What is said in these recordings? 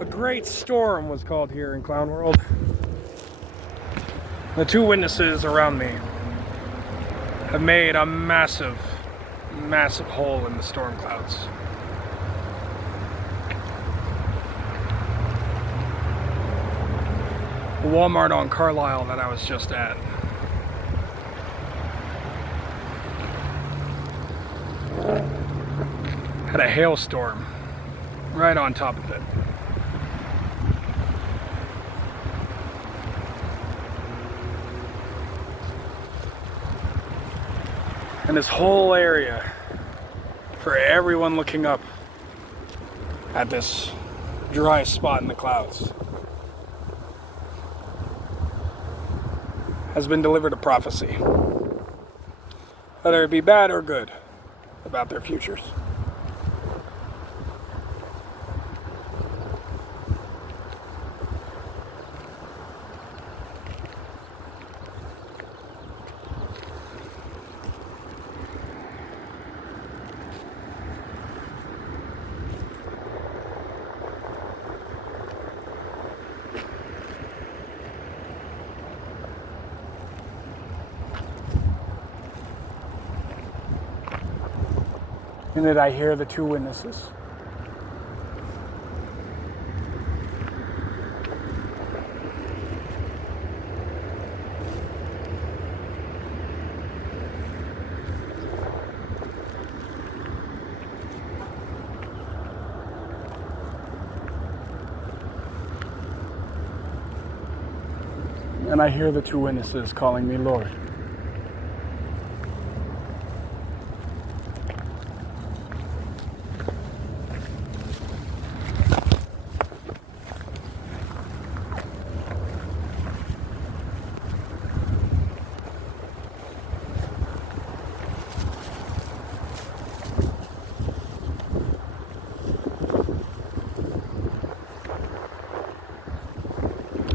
A great storm was called here in Clown World. The two witnesses around me have made a massive, massive hole in the storm clouds. The Walmart on Carlisle that I was just at had a hailstorm right on top of it. And this whole area, for everyone looking up at this dry spot in the clouds, has been delivered a prophecy, whether it be bad or good, about their futures. In it I hear the two witnesses. And I hear the two witnesses calling me Lord.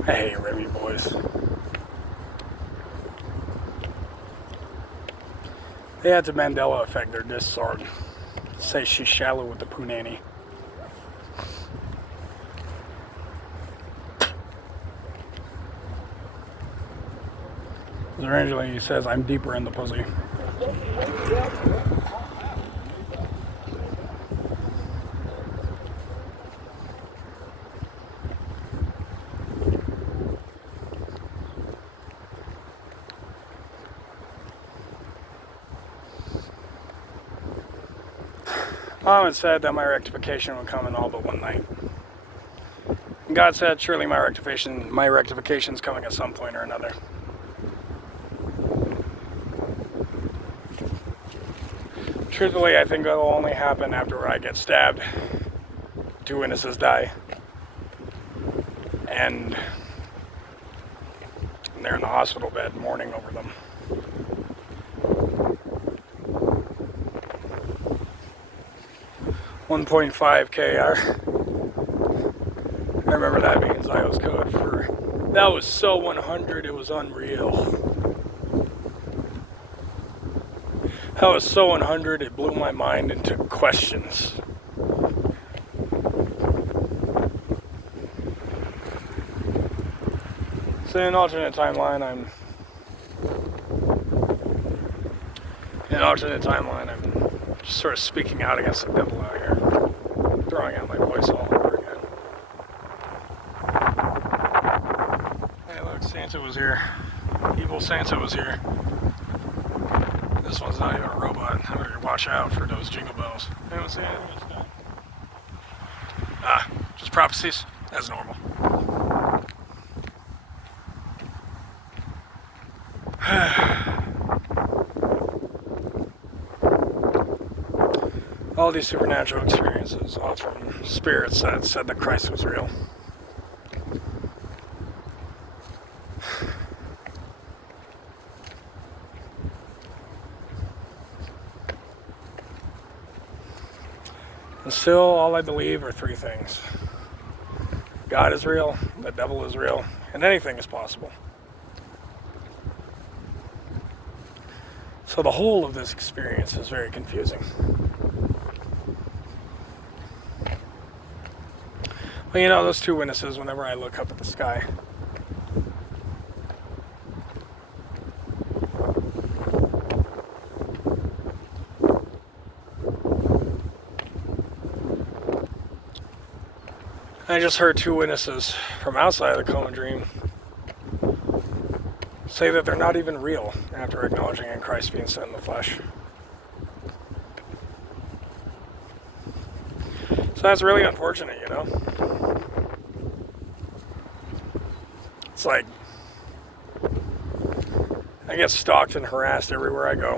I hate Remy boys. They had to Mandela effect their disc sword. Say she's shallow with the punani. Originally he says I'm deeper in the pussy. Mom had said that my rectification would come in all but one night. And God said, surely my rectification's coming at some point or another. Truthfully, I think it'll only happen after I get stabbed, two witnesses die, and they're in the hospital bed mourning over them. $1.5 KR. I remember that being Zio's code for. That was so 100, it was unreal. That was so 100, it blew my mind into questions. So in an alternate timeline, I'm just sort of speaking out against the devil out here, throwing out my voice all over again. Hey, look, Santa was here. Evil Santa was here. This one's not even a robot. I better watch out for those jingle bells. Anyone see anything? Just prophecies, as normal. All these supernatural experiences, all from spirits that said that Christ was real. And still, all I believe are three things. God is real, the devil is real, and anything is possible. So the whole of this experience is very confusing. Well, you know, those two witnesses, whenever I look up at the sky, I just heard two witnesses from outside of the coma dream say that they're not even real after acknowledging in Christ being sent in the flesh. So that's really unfortunate, you know? It's like, I get stalked and harassed everywhere I go,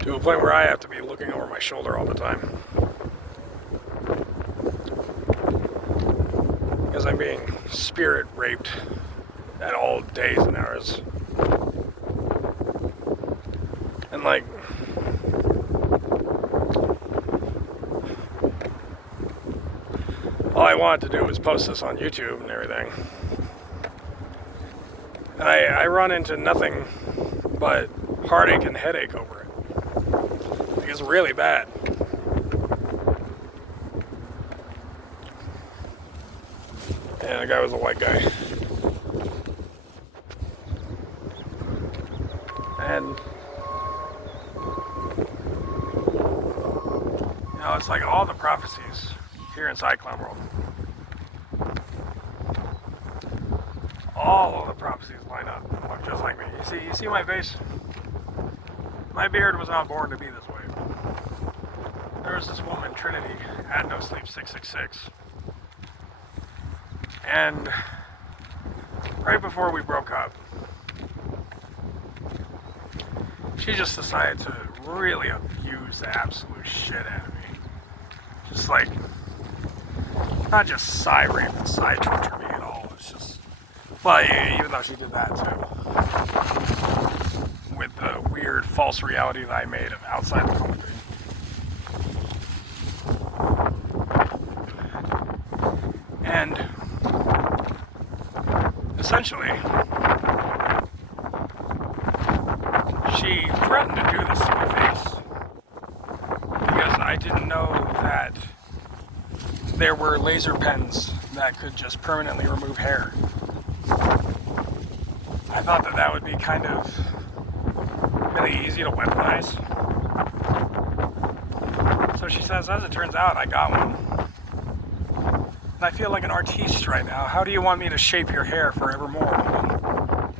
to a point where I have to be looking over my shoulder all the time, because I'm being spirit raped at all days and hours. And like, all I wanted to do was post this on YouTube and everything. And I run into nothing but heartache and headache over it. Like, it's really bad. And the guy was a white guy. And, you know, it's like all the prophecies here in Cyclone World. All of the prophecies line up and look just like me. You see my face? My beard was not born to be this way. There was this woman, Trinity, at No Sleep 666. And right before we broke up, she just decided to really abuse the absolute shit out of me. Just like, not just side rape and side torture me at all. It's just, well, even though she did that too. With the weird false reality that I made of outside the coma dream. And essentially, she threatened to do this to my face because I didn't know that there were laser pens that could just permanently remove hair. I thought that that would be kind of really easy to weaponize. So she says, as it turns out, I got one. And I feel like an artiste right now. How do you want me to shape your hair forevermore, woman?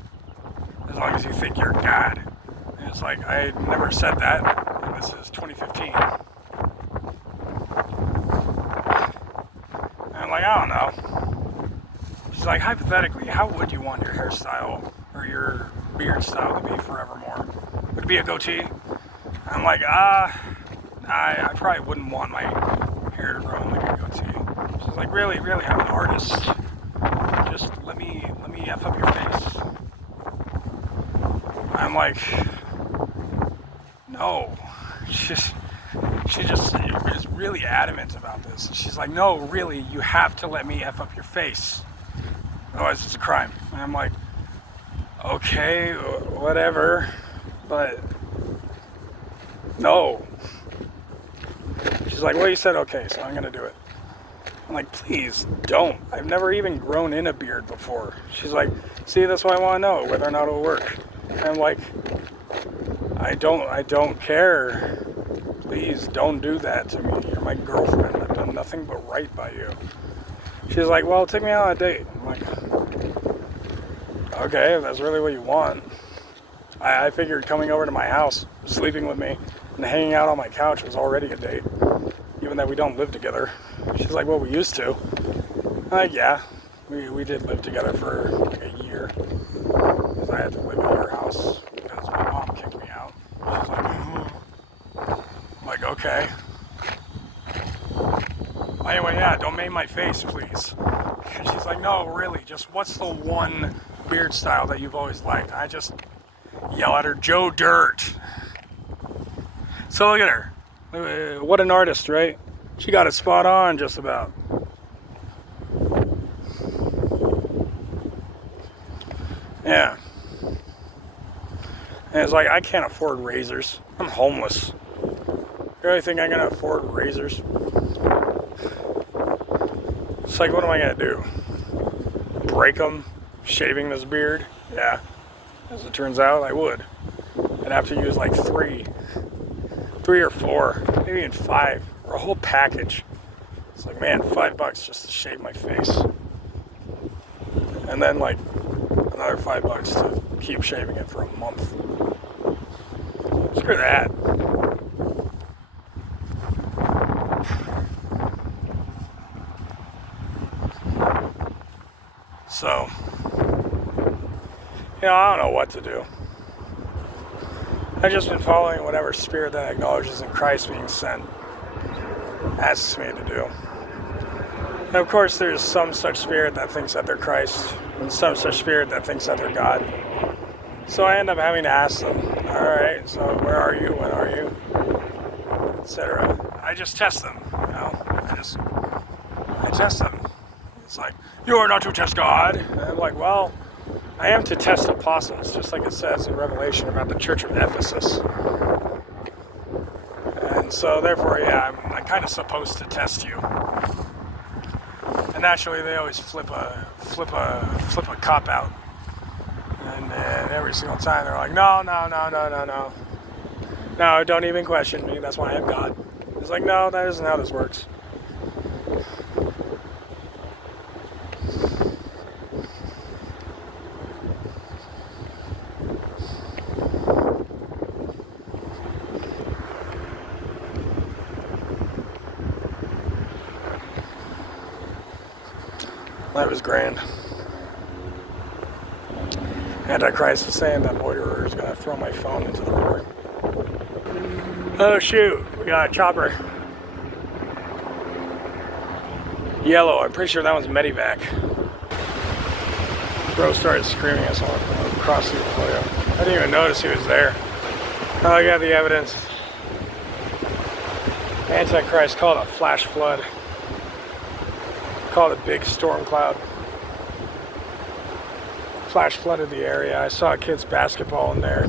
As long as you think you're God. And it's like, I never said that, and this is 2015. And I'm like, I don't know. She's like, hypothetically, how would you want your hairstyle or your beard style to be forevermore? Would it be a goatee? I'm like, I probably wouldn't want my hair to grow like a goatee. She's like, really, I'm an artist. Just let me F up your face. I'm like, no. She just is really adamant about this. She's like, no, really, you have to let me F up your face. Otherwise it's a crime. And I'm like, okay, whatever, but no. She's like, well, you said okay, so I'm gonna do it. I'm like, please don't. I've never even grown in a beard before. She's like, see, that's why I want to know whether or not it'll work. And I'm like, I don't care. Please don't do that to me. You're my girlfriend. I've done nothing but right by you. She's like, well, take me out on a date. I'm like, okay, if that's really what you want. I figured coming over to my house, sleeping with me, and hanging out on my couch was already a date, even though we don't live together. She's like, well, we used to. I'm like, yeah, we did live together for like a year, because I had to live at your house because my mom kicked me out. She's like, I'm like, okay. Anyway, yeah, don't maim my face, please. And she's like, no, really, just what's the one beard style that you've always liked? I just yell at her, Joe Dirt. So look at her. What an artist, right? She got it spot on just about. Yeah. And it's like, I can't afford razors. I'm homeless. You really think I'm gonna afford razors? It's like, what am I going to do? Break them shaving this beard? Yeah. As it turns out, I would. I'd have to use like three or four, maybe even 5, or a whole package. It's like, man, $5 just to shave my face. And then like another $5 to keep shaving it for a month. Screw that. So, I don't know what to do. I've just been following whatever spirit that acknowledges in Christ being sent asks me to do. And of course, there's some such spirit that thinks that they're Christ, and some such spirit that thinks that they're God. So I end up having to ask them, alright, so where are you, when are you, etc. I just test them, I test them. It's like, you are not to test God. And I'm like, well, I am to test apostles, just like it says in Revelation about the church of Ephesus. And so therefore, yeah, I'm kind of supposed to test you. And naturally, they always flip a cop out. And every single time they're like, no, don't even question me. That's why I'm God. It's like, no, that isn't how this works. That was grand. Antichrist was saying that loiterer is going to throw my phone into the river. Oh shoot, we got a chopper. Yellow, I'm pretty sure that one's Medivac. Bro started screaming at someone from across the arroyo. I didn't even notice he was there. Oh, I got the evidence. Antichrist called it a flash flood. Called it a big storm cloud. Flash flooded the area. I saw kids basketball in there.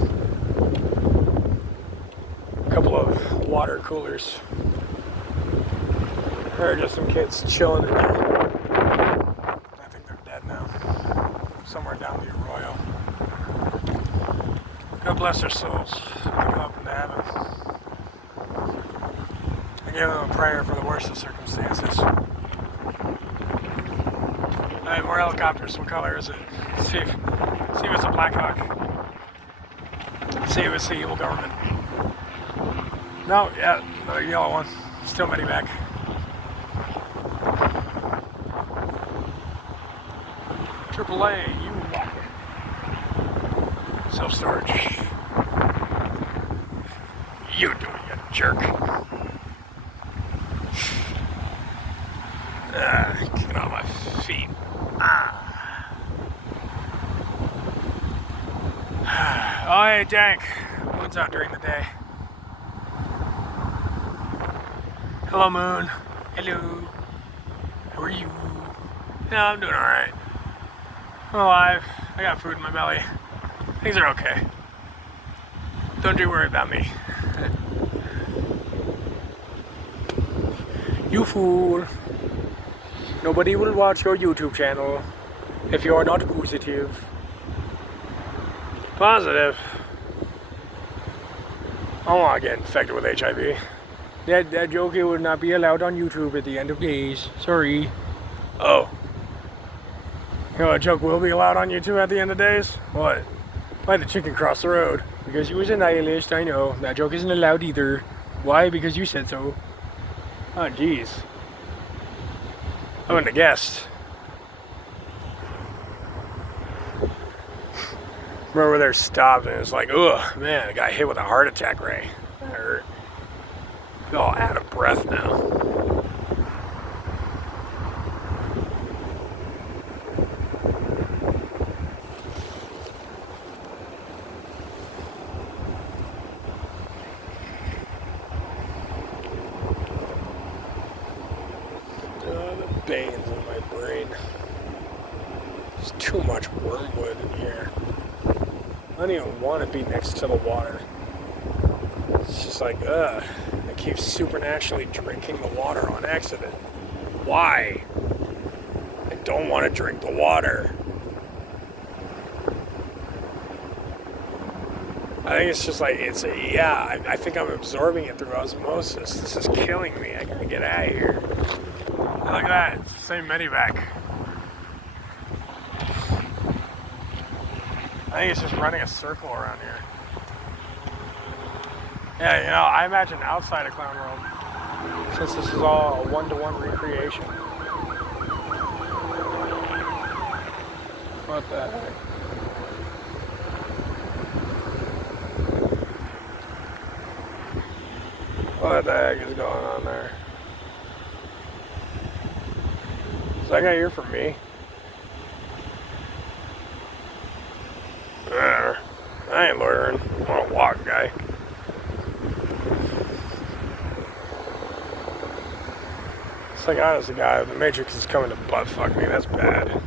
A couple of water coolers. There are just some kids chilling in there. I think they're dead now. Somewhere down the arroyo. God bless their souls. They go up into heaven. I gave them a prayer for the worst of circumstances. Alright, more helicopters. What color is it? See if it's a Black Hawk. See if it's the evil government. No, yeah, another yellow one. Still Medivac. AAA, you rock it. Self-storage. You do it, you jerk. Get on my feet. Oh, hey, Dank. Moon's out during the day. Hello, Moon. Hello. How are you? Yeah, I'm doing alright. I'm alive. I got food in my belly. Things are okay. Don't you worry about me. You fool. Nobody will watch your YouTube channel if you are not positive. Positive? I don't want to get infected with HIV. That joke would not be allowed on YouTube at the end of days. Sorry. Oh. You know what joke will be allowed on YouTube at the end of days? What? Why the chicken crossed the road? Because he was a nihilist, I know. That joke isn't allowed either. Why? Because you said so. Oh, jeez. I wouldn't have guessed. Remember they're stopped and it's like, ugh, man, I got hit with a heart attack ray. That hurt. I feel all out of breath now. The veins in my brain. There's too much wormwood in here. I don't even want to be next to the water. It's just like, I keep supernaturally drinking the water on accident. Why? don't want to drink the water. I think it's just like, I think I'm absorbing it through osmosis. This is killing me. I gotta get out of here. Look at that, same Medivac. I think it's just running a circle around here. Yeah, I imagine outside of Clown World, since this is all a one-to-one recreation. What the heck? What the heck is going on there? Is that guy here for me? I ain't loitering. I want to walk, guy. It's like, honestly, guy, the Matrix is coming to butt fuck me. That's bad.